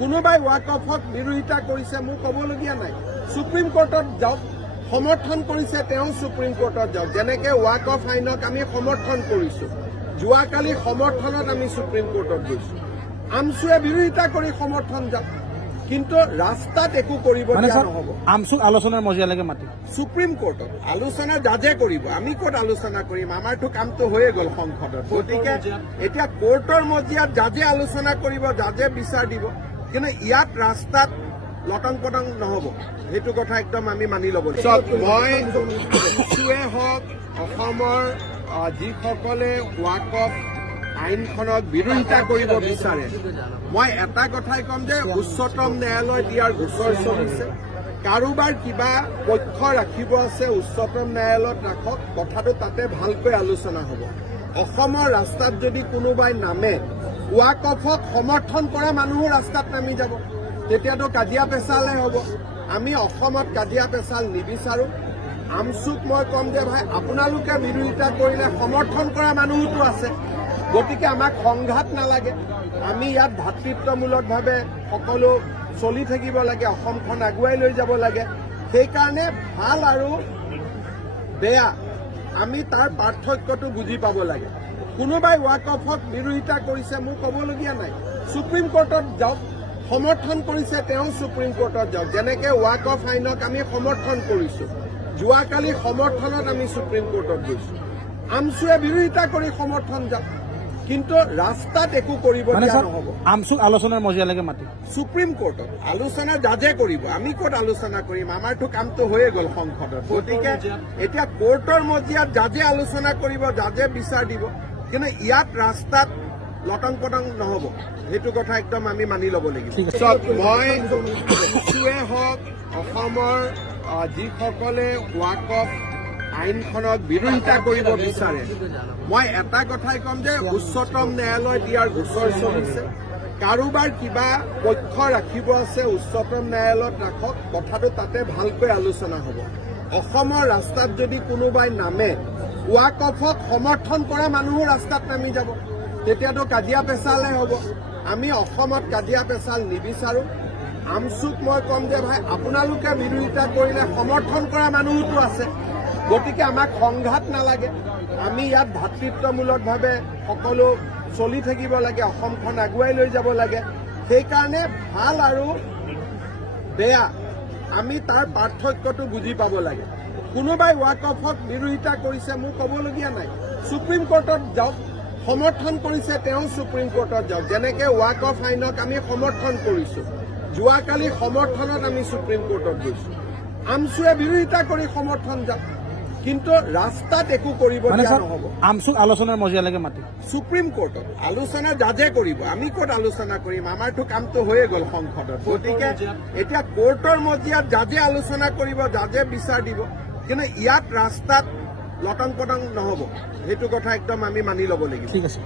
কোনোবাই ৱাকফক বিৰোধিতা কৰিছে মোৰ ক'বলগীয়া নাই। সুপ্ৰিম কোৰ্টত যাওক, সমৰ্থন কৰিছে তেওঁ সুপ্ৰিম কোৰ্টত যাওক। যেনেকে ৱাকফ আইনক আমি সমৰ্থন কৰিছো, যোৱাকালি সমৰ্থনত আমি সুপ্ৰিম কোৰ্টত গৈছো। আমছুৱে বিৰোধিতা কৰি সমৰ্থন যাওক, কিন্তু ৰাস্তাত একো কৰিব দিয়া নহ'ব। আমছুক আলোচনাৰ মজিয়ালৈকে মাতি সুপ্ৰিম কোৰ্টত আলোচনা জাজে কৰিব, আমি ক'ত আলোচনা কৰিম? আমাৰতো কামটো হৈয়ে গ'ল সংসদত। গতিকে এতিয়া কোৰ্টৰ মজিয়াত জাজে আলোচনা কৰিব, জাজে বিচাৰ দিব, কিন্তু ইয়াত ৰাস্তাত লটং পটং নহ'ব। সেইটো কথা একদম আমি মানি ল'ব লাগিব। মই আমছুৱে হওক, অসমৰ যিসকলে ৱাকফ আইনখনক বিৰোধিতা কৰিব বিচাৰে, মই এটা কথাই ক'ম যে উচ্চতম ন্যায়ালয়ত ইয়াৰ গোচৰ চলিছে। কাৰোবাৰ কিবা পক্ষ ৰাখিব আছে, উচ্চতম ন্যায়ালয়ত ৰাখক, কথাটো তাতে ভালকৈ আলোচনা হ'ব। অসমৰ ৰাস্তাত যদি কোনোবাই নামে, ৱাকফক সমৰ্থন কৰা মানুহো ৰাস্তাত নামি যাব, তেতিয়াতো কাজিয়া পেচালহে হ'ব। আমি অসমত কাজিয়া পেচাল নিবিচাৰো। আমছুক মই ক'ম যে ভাই, আপোনালোকে বিৰোধিতা কৰিলে সমৰ্থন কৰা মানুহোতো আছে, গতিকে আমাক সংঘাত নালাগে। আমি ইয়াত ভাতৃত্বমূলকভাৱে সকলো চলি থাকিব লাগে, অসমখন আগুৱাই লৈ যাব লাগে। সেইকাৰণে ভাল আৰু বেয়া আমি তাৰ পাৰ্থক্যটো বুজি পাব লাগে। কোনোবাই ৱাকফক বিৰোধিতা কৰিছে মোৰ ক'বলগীয়া নাই। সুপ্ৰিম কোৰ্টত যাওক, সমৰ্থন কৰিছে তেওঁ সুপ্ৰিম কোৰ্টত যাওক। যেনেকে ৱাকফ আইনক আমি সমৰ্থন কৰিছো, যোৱাকালি সমৰ্থনত আমি সুপ্ৰিম কোৰ্টত গৈছো। আমছুৱে বিৰোধিতা কৰি সমৰ্থন যাওক, কিন্তু ৰাস্তাত একো কৰিব দিয়া নহ'ব। আমছুক আলোচনাৰ মজিয়ালৈকে মাতি সুপ্ৰিম কোৰ্টত আলোচনা জাজে কৰিব, আমি ক'ত আলোচনা কৰিম? আমাৰতো কামটো হৈয়ে গ'ল সংসদত। গতিকে এতিয়া কোৰ্টৰ মজিয়াত জাজে আলোচনা কৰিব, জাজে বিচাৰ দিব, কিন্তু ইয়াত ৰাস্তাত লটং পটং নহ'ব। সেইটো কথা একদম আমি মানি ল'ব লাগিব। মই আমছুৱে হওক, অসমৰ যিসকলে ৱাকফ আইনখনক বিৰোধিতা কৰিব বিচাৰে, মই এটা কথাই ক'ম যে উচ্চতম ন্যায়ালয়ত ইয়াৰ গোচৰ চলিছে। কাৰোবাৰ কিবা পক্ষ ৰাখিব আছে, উচ্চতম ন্যায়ালয়ত ৰাখক, কথাটো তাতে ভালকৈ আলোচনা হ'ব। অসমৰ ৰাস্তাত যদি কোনোবাই নামে, ৱাকফক সমৰ্থন কৰা মানুহো ৰাস্তাত নামি যাব, তেতিয়াতো কাজিয়া পেচালহে হ'ব। আমি অসমত কাজিয়া পেচাল নিবিচাৰো। আমছুক মই ক'ম যে ভাই, আপোনালোকে বিৰোধিতা কৰিলে সমৰ্থন কৰা মানুহোতো আছে, গতিকে আমাক সংঘাত নালাগে। আমি ইয়াত ভাতৃত্বমূলকভাৱে সকলো চলি থাকিব লাগে, অসমখন আগুৱাই লৈ যাব লাগে। সেইকাৰণে ভাল আৰু বেয়া আমি তাৰ পাৰ্থক্যটো বুজি পাব লাগে। কোনোবাই ৱাকফক বিৰোধিতা কৰিছে মোৰ ক'বলগীয়া নাই। সুপ্ৰিম কোৰ্টত যাওক, সমৰ্থন কৰিছে তেওঁ সুপ্ৰিম কোৰ্টত যাওক। যেনেকে ৱাকফ আইনক আমি সমৰ্থন কৰিছো, যোৱাকালি সমৰ্থনত আমি সুপ্ৰিম কোৰ্টত গৈছো। আমছুৱে বিৰোধিতা কৰি সমৰ্থন যাওক, কিন্তু ৰাস্তাত একো কৰিব দিয়া নহ'ব। আমছুক আলোচনাৰ মজিয়ালৈকে মাতি সুপ্ৰিম কোৰ্টত আলোচনা জাজে কৰিব, আমি ক'ত আলোচনা কৰিম? আমাৰতো কামটো হৈয়ে গ'ল সংসদত। গতিকে এতিয়া কোৰ্টৰ মজিয়াত জাজে আলোচনা কৰিব, জাজে বিচাৰ দিব, কিন্তু ইয়াত ৰাস্তাত লটং পটং নহ'ব। সেইটো কথা একদম আমি মানি ল'ব লাগিব। ঠিক আছে।